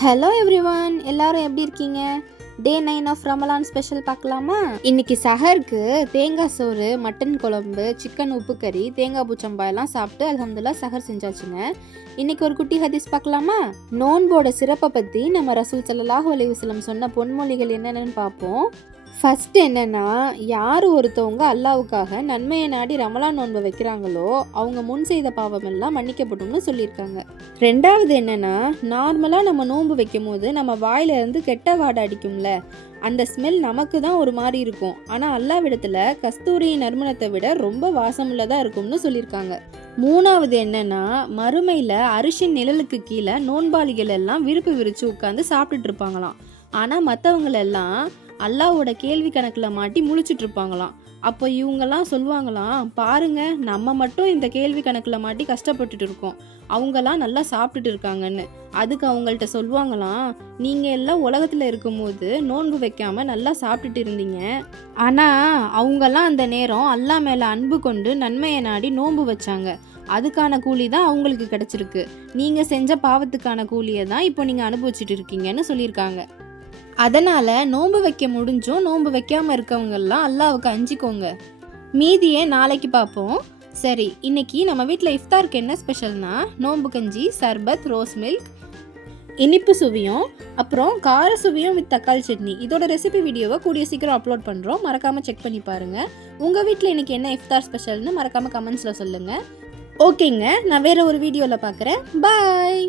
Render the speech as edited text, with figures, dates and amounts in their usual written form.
Hello everyone, எல்லாரும் எப்படி இருக்கீங்க? டே 9 ஆஃப் ரமலான் ஸ்பெஷல் பார்க்கலாமா? இன்னைக்கு சஹருக்கு தேங்காய் சோறு, மட்டன் குழம்பு, சிக்கன் உப்பு கறி, தேங்காய் பூச்சம்பா எல்லாம் சாப்பிட்டு அல்ஹம்துலில்லாஹ் சஹர் செஞ்சாச்சுங்க. இன்னைக்கு ஒரு குட்டி ஹதீஸ் பார்க்கலாமா? நோன்போட சிறப்பை பற்றி நம்ம ரசூல் ஸல்லல்லாஹு அலைஹி வஸல்லம் சொன்ன பொன்மொழிகள் என்னென்னு பார்ப்போம். ஃபஸ்ட்டு என்னென்னா, யார் ஒருத்தவங்க அல்லாவுக்காக நன்மையை நாடி ரமலான் நோன்பை வைக்கிறாங்களோ அவங்க முன் செய்த பாவமெல்லாம் மன்னிக்கப்படும்னு சொல்லியிருக்காங்க. ரெண்டாவது என்னென்னா, நார்மலாக நம்ம நோன்பு வைக்கும் போது நம்ம வாயிலிருந்து கெட்ட வாடை அடிக்கும்ல, அந்த ஸ்மெல் நமக்கு தான் ஒரு மாதிரி இருக்கும். ஆனால் அல்லாவிடத்தில் கஸ்தூரியின் நறுமணத்தை விட ரொம்ப வாசமுள்ளதாக இருக்கும்னு சொல்லியிருக்காங்க. மூணாவது என்னென்னா, மறுமையில் அரிசின் நிழலுக்கு கீழே நோன்பாளிகள் எல்லாம் விருப்பு விரித்து உட்காந்து சாப்பிட்டுட்டு இருப்பாங்களாம். ஆனால் மற்றவங்களெல்லாம் அல்லாவோட கேள்வி கணக்கில் மாட்டி முழிச்சிட்டு இருப்பாங்களாம். அப்போ இவங்கெல்லாம் சொல்லுவாங்களாம், பாருங்க நம்ம மட்டும் இந்த கேள்வி கணக்கில் மாட்டி கஷ்டப்பட்டுட்டு இருக்கோம், அவங்கெல்லாம் நல்லா சாப்பிட்டுட்டு இருக்காங்கன்னு. அதுக்கு அவங்கள்ட்ட சொல்லுவாங்களாம், நீங்கள் எல்லாம் உலகத்தில் இருக்கும்போது நோன்பு வைக்காமல் நல்லா சாப்பிட்டுட்டு இருந்தீங்க, ஆனால் அவங்கெல்லாம் அந்த நேரம் அல்லா மேலே அன்பு கொண்டு நன்மையை நாடி நோன்பு வச்சாங்க, அதுக்கான கூலி தான் அவங்களுக்கு கிடச்சிருக்கு. நீங்கள் செஞ்ச பாவத்துக்கான கூலியை தான் இப்போ நீங்கள் அனுபவிச்சுட்டு இருக்கீங்கன்னு சொல்லியிருக்காங்க. அதனால் நோன்பு வைக்க முடிஞ்சும் நோன்பு வைக்காமல் இருக்கவங்கெல்லாம் அல்லாவுக்கு அஞ்சிக்கோங்க. மீதியை நாளைக்கு பார்ப்போம். சரி, இன்னைக்கு நம்ம வீட்டில் இஃப்தாருக்கு என்ன ஸ்பெஷல்னா, நோன்பு கஞ்சி, சர்பத், ரோஸ் மில்க், இனிப்பு சுவியும் அப்புறம் கார சுவியும் வித் தக்காளி சட்னி. இதோட ரெசிபி வீடியோவை கூடிய சீக்கிரம் அப்லோட் பண்ணுறோம், மறக்காமல் செக் பண்ணி பாருங்கள். உங்கள் வீட்டில் இன்னைக்கு என்ன இஃப்தார் ஸ்பெஷல்னு மறக்காமல் கமெண்ட்ஸில் சொல்லுங்கள். ஓகேங்க, நான் வேறு ஒரு வீடியோவில் பார்க்குறேன். பாய்.